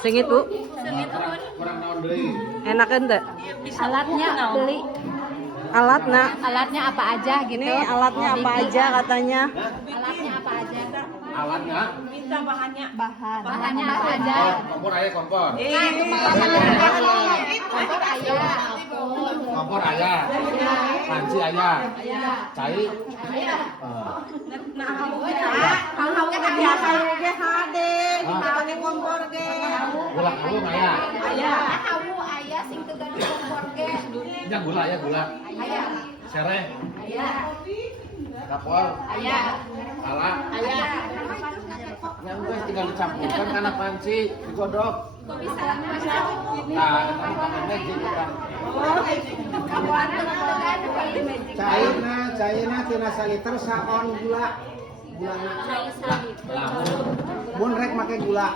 Sing itu Kurang naon deui. enak ente? Alatnya beli. Alatnya apa aja gitu? ini alatnya apa aja katanya? Alatnya apa aja? Alatnya? Bahannya apa aja? Kompor aya kompor. Kompor ayah. Kompor aya. Panci aya. Cai. Kalau biasa ge hade, dipake kompor ge. Gula kalu aya. Kamu ayah sing teu gaduh kompor ge. Ya gula aya gula. Ayah. Sereh. Ayah. Kapol. Ayah. Pala. Ayah. Yang guys tinggal dicampurkan karena panci digodok. Nah, kamu pakai magic kan. Cairna tina saliter saon gula. Gulana. Lah, Mun rek make gula.